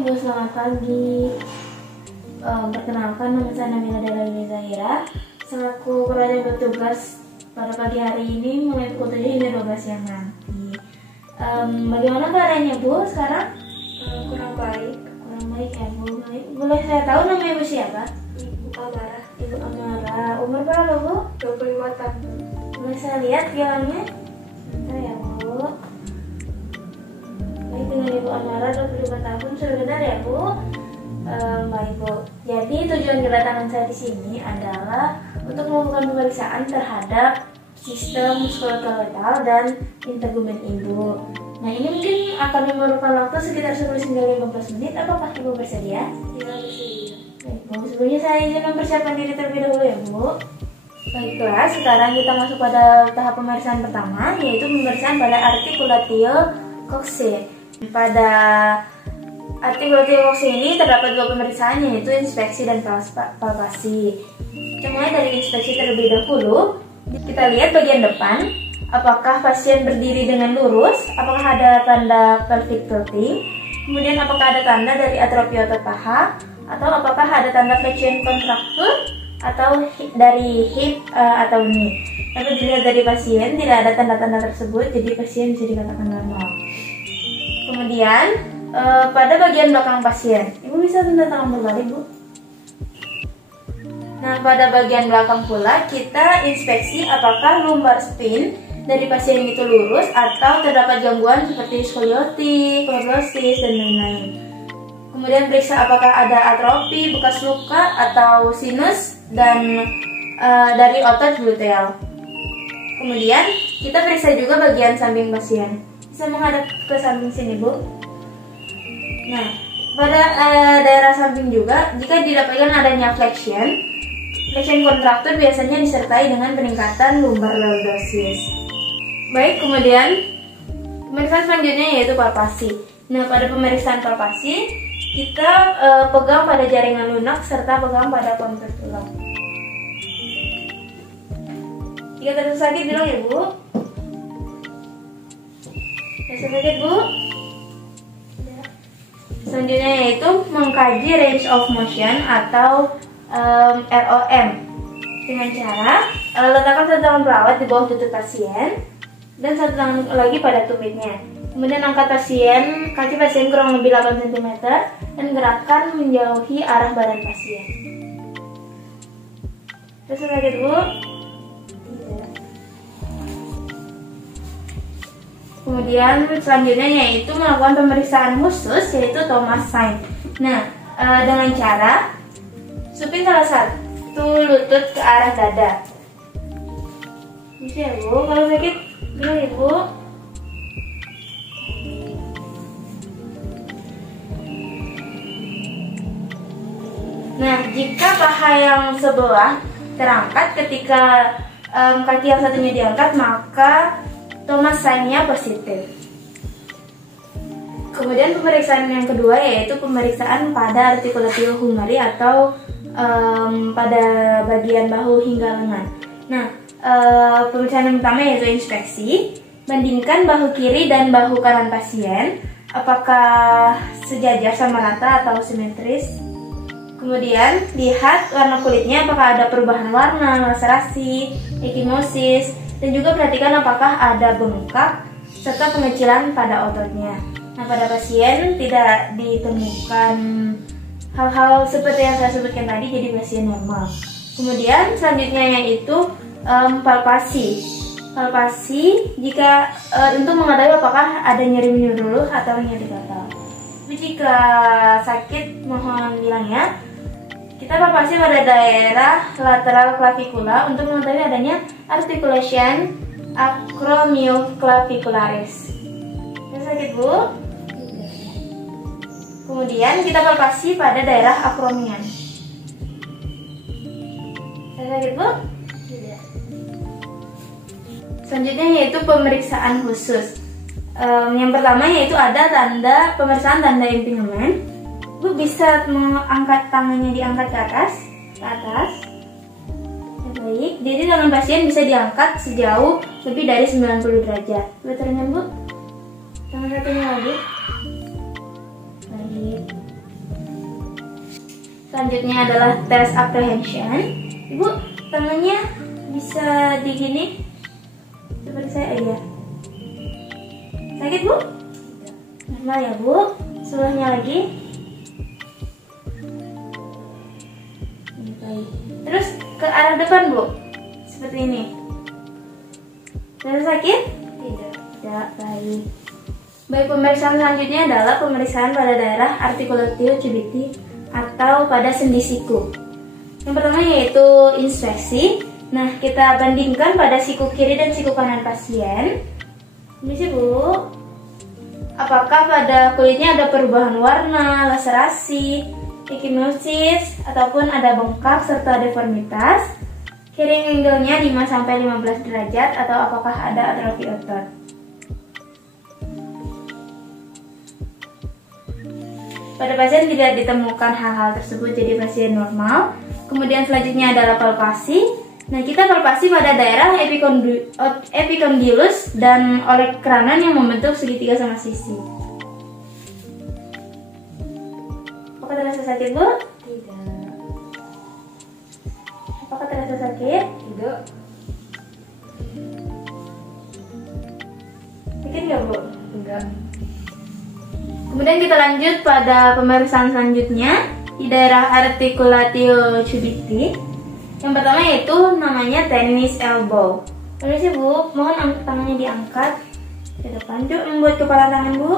Bu, selamat pagi. Perkenalkan, nama saya Nabila Dela Zahira. Selaku perawat bertugas pada pagi hari ini mulai pukul 7 hingga 12 siang nanti. Bagaimana keadaannya Bu sekarang? Kurang baik. Kurang baik ya Bu. Boleh saya tahu nama Ibu siapa? Ibu Amara. Ibu Amara. Umur berapa Bu? 25 tahun. Boleh saya lihat gelarnya? Bentar ya Bu. Baik, dengan Ibu Amara 25 tahun sudah benar ya Bu? Baik Bu. Jadi tujuan kedatangan saya di sini adalah untuk melakukan pemeriksaan terhadap sistem muskuloskeletal dan integumen Ibu. Nah, ini mungkin akan memerlukan waktu sekitar 10 hingga 15 menit. Apakah Ibu bersedia? Tidak bersedia. Baik Bu, sebelumnya saya izin mempersiapkan diri terlebih dahulu ya Bu. Baiklah, sekarang kita masuk pada tahap pemeriksaan pertama, yaitu pemeriksaan pada artikulatio coccyx. Pada artikulatio coccyx ini terdapat dua pemeriksaan, yaitu inspeksi dan palpasi. Kita mulai dari inspeksi terlebih dahulu. Kita lihat bagian depan, apakah pasien berdiri dengan lurus, apakah ada tanda pelvic tilting, kemudian apakah ada tanda dari atrofi otot paha, atau apakah ada tanda flexion contracture, atau dari hip atau knee. Tapi dilihat dari pasien tidak ada tanda-tanda tersebut, jadi pasien bisa dikatakan normal. Kemudian pada bagian belakang pasien, Ibu bisa tanda tangan berbalik Bu. Nah, pada bagian belakang pula kita inspeksi apakah lumbar spine dari pasien itu lurus atau terdapat gangguan seperti skoliosis, lordosis, dan lain-lain. Kemudian periksa apakah ada atrofi, bekas luka, atau sinus dan dari otot gluteal. Kemudian kita periksa juga bagian samping pasien. Bisa menghadap ke samping sini Bu. Nah, pada daerah samping juga jika didapatkan adanya flexion kontraktur biasanya disertai dengan peningkatan lumbar lordosis. Baik, kemudian pemeriksaan selanjutnya yaitu palpasi. Nah, pada pemeriksaan palpasi kita pegang pada jaringan lunak serta pegang pada kontur tulang. Jika terasa sakit bilang ya Bu. Terasa sakit Bu? Ya. Selanjutnya yaitu mengkaji range of motion atau ROM dengan cara letakkan satu tangan perawat di bawah lutut pasien dan satu tangan lagi pada tumitnya. Kemudian angkat pasien, kaki pasien kurang lebih 8 cm dan gerakan menjauhi arah badan pasien. Terus sakit Bu? Tidak. Kemudian selanjutnya yaitu melakukan pemeriksaan khusus yaitu Thomas sign. Nah, dengan cara supin salah satu lutut ke arah dada. Bisa ya Bu? Kalau sakit bilang ya Bu. Nah, jika paha yang sebelah terangkat ketika kaki yang satunya diangkat, maka Thomas sign-nya positif. Kemudian pemeriksaan yang kedua yaitu pemeriksaan pada artikulatio humeri atau pada bagian bahu hingga lengan. Nah, pemeriksaan yang pertama yaitu inspeksi. Bandingkan bahu kiri dan bahu kanan pasien, apakah sejajar sama rata atau simetris. Kemudian lihat warna kulitnya, apakah ada perubahan warna, laserasi, ekimosis, dan juga perhatikan apakah ada bengkak serta pengecilan pada ototnya. Nah, pada pasien tidak ditemukan hal-hal seperti yang saya sebutkan tadi, jadi pasien normal. Kemudian selanjutnya yaitu palpasi. Palpasi jika untuk mengetahui apakah ada nyeri menyeluruh atau nyeri gatal. Tapi jika sakit mohon bilang ya. Kita palpasi pada daerah lateral clavikula untuk mengetahui adanya articulation acromioclavicularis. Sakit Bu? Kemudian kita palpasi pada daerah acromion. Sakit Bu? Tidak. Selanjutnya yaitu pemeriksaan khusus. Yang pertama yaitu ada pemeriksaan tanda impingement. Bu bisa mengangkat tangannya, diangkat ke atas. Baik, jadi tangan pasien bisa diangkat sejauh lebih dari 90 derajat. Coba Bu. Tangan satunya lagi. Baik. Selanjutnya adalah tes apprehension. Ibu, tangannya bisa digini seperti saya ya. Sakit Bu? Normal ya Bu. Sebelahnya lagi. Terus ke arah depan Bu, seperti ini. Terasa sakit? Tidak. Tidak, baik. Baik, pemeriksaan selanjutnya adalah pemeriksaan pada daerah articulatio cubiti atau pada sendi siku. Yang pertama yaitu inspeksi. Nah, kita bandingkan pada siku kiri dan siku kanan pasien. Ini sih Bu, apakah pada kulitnya ada perubahan warna, laserasi, ekinosis, ataupun ada bengkak serta deformitas. Carrying angle-nya 5-15 derajat atau apakah ada atrofi otot. Pada pasien tidak ditemukan hal-hal tersebut, jadi pasien normal. Kemudian selanjutnya adalah palpasi. Nah, kita palpasi pada daerah epicondylus dan olecranon yang membentuk segitiga sama sisi. Apakah terasa sakit Bu? Tidak. Apakah terasa sakit? Tidak. Sakit nggak Bu? Enggak. Kemudian kita lanjut pada pemeriksaan selanjutnya di daerah articulatio cubiti. Yang pertama yaitu namanya tennis elbow. Permisi Bu, mohon tangannya diangkat ke depan. Coba membuat kepala tangan Bu.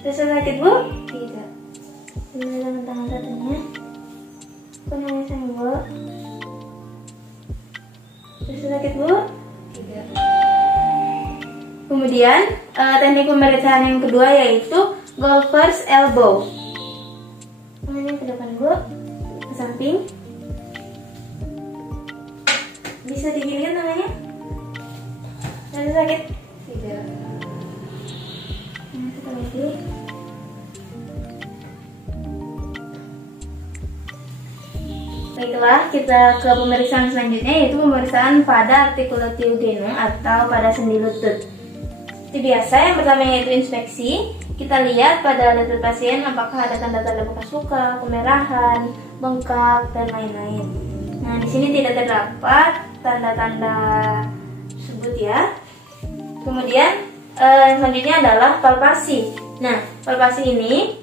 Terasa sakit Bu? Tidak. Dengan tangan satunya. Penanya sayang Bu. Terasa sakit Bu? Tidak. Kemudian teknik pemeriksaan yang kedua yaitu golfer's elbow. Tangannya ke depan Bu, ke samping. Bisa diginikan tangannya? Ada sakit? Tidak. Nah, satu lagi. Baiklah, kita ke pemeriksaan selanjutnya yaitu pemeriksaan pada articulatio genum atau pada sendi lutut. Seperti biasa, yang pertama yaitu inspeksi. Kita lihat pada lutut pasien apakah ada tanda-tanda bekas luka, kemerahan, bengkak, dan lain-lain. Nah, di sini tidak terdapat tanda-tanda tersebut ya. Kemudian yang selanjutnya adalah palpasi. Nah, palpasi ini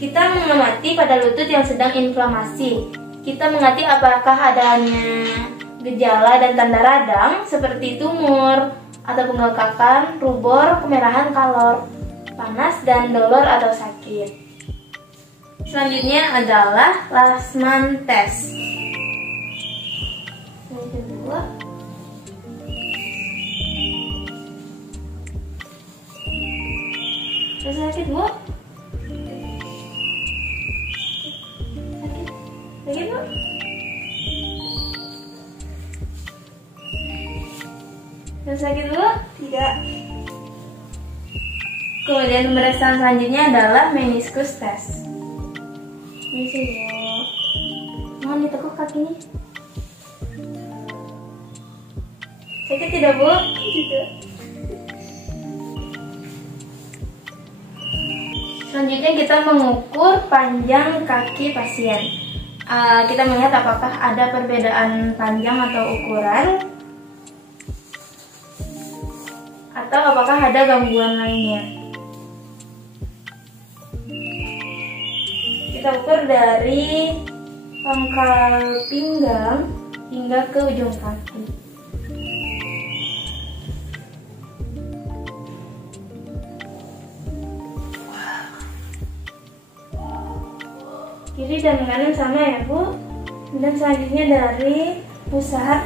kita mengamati pada lutut yang sedang inflamasi. Kita mengamati apakah adanya gejala dan tanda radang seperti tumor atau penggekakan, rubor, kemerahan kalor, panas, dan dolor atau sakit. Selanjutnya adalah Lastman test. Yang kedua, sakit Bu? Sakit Bu? Sakit Bu? Tidak. Kemudian pemeriksaan selanjutnya adalah meniscus test. Ini sih Bu. Mohon ditekuk kakinya. Sakit tidak Bu? Tidak. Selanjutnya kita mengukur panjang kaki pasien. Kita melihat apakah ada perbedaan panjang atau ukuran, atau apakah ada gangguan lainnya. Kita ukur dari pangkal pinggang hingga ke ujung kaki. Kiri dan kanan sama ya Bu. Dan selanjutnya dari pusat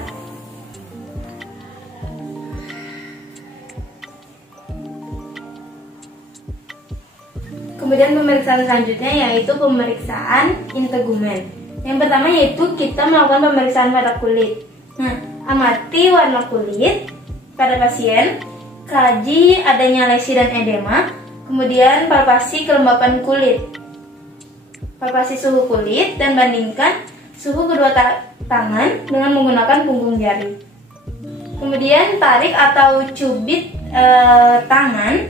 Kemudian pemeriksaan selanjutnya yaitu pemeriksaan integumen. Yang pertama yaitu kita melakukan pemeriksaan pada kulit. Nah, amati warna kulit pada pasien, kaji adanya lesi dan edema, kemudian palpasi kelembapan kulit, palpasi suhu kulit, dan bandingkan suhu kedua tangan dengan menggunakan punggung jari. Kemudian tarik atau cubit tangan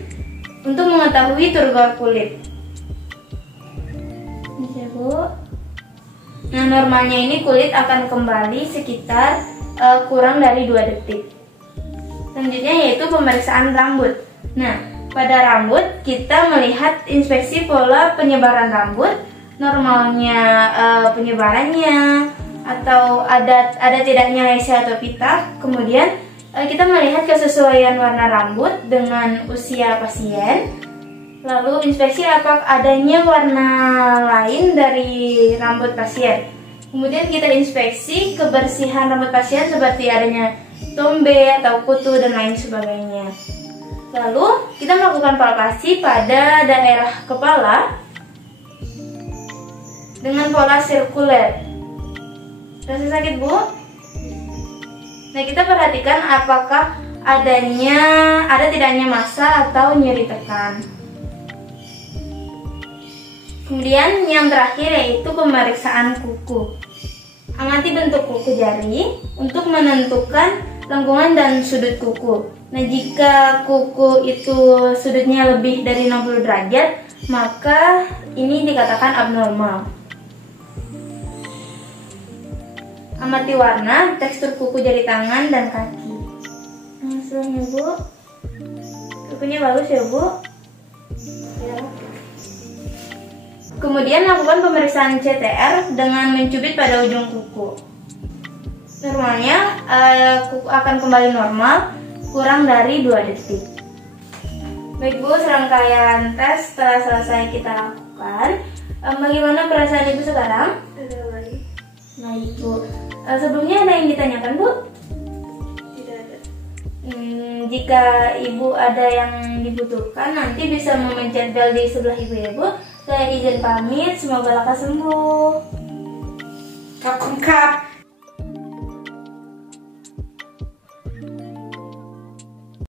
untuk mengetahui turgor kulit. Nah, normalnya ini kulit akan kembali sekitar kurang dari 2 detik. Selanjutnya yaitu pemeriksaan rambut. Nah, pada rambut kita melihat inspeksi pola penyebaran rambut, normalnya penyebarannya, atau ada tidaknya lesi atau pita. Kemudian kita melihat kesesuaian warna rambut dengan usia pasien. Lalu inspeksi apakah adanya warna lain dari rambut pasien. Kemudian kita inspeksi kebersihan rambut pasien seperti adanya tombe atau kutu dan lain sebagainya. Lalu kita melakukan palpasi pada daerah kepala dengan pola sirkuler. Rasa sakit, Bu? Nah, kita perhatikan apakah ada tidaknya massa atau nyeri tekan. Kemudian yang terakhir yaitu pemeriksaan kuku. Amati bentuk kuku jari untuk menentukan lengkungan dan sudut kuku. Nah, jika kuku itu sudutnya lebih dari 60 derajat, maka ini dikatakan abnormal. Amati warna, tekstur kuku jari tangan dan kaki. Nah, sebelumnya, Bu, kukunya bagus ya, Bu? Ya. Kemudian lakukan pemeriksaan CTR dengan mencubit pada ujung kuku. Normalnya kuku akan kembali normal kurang dari 2 detik. Baik, Bu, serangkaian tes setelah selesai kita lakukan. Bagaimana perasaan Ibu sekarang? Sudah baik. Baik, Bu. Sebelumnya ada yang ditanyakan, Bu? Tidak ada. Jika Ibu ada yang dibutuhkan, nanti bisa memencet bel di sebelah Ibu ya, Bu. Saya izin pamit, semoga lekas sembuh. Kap.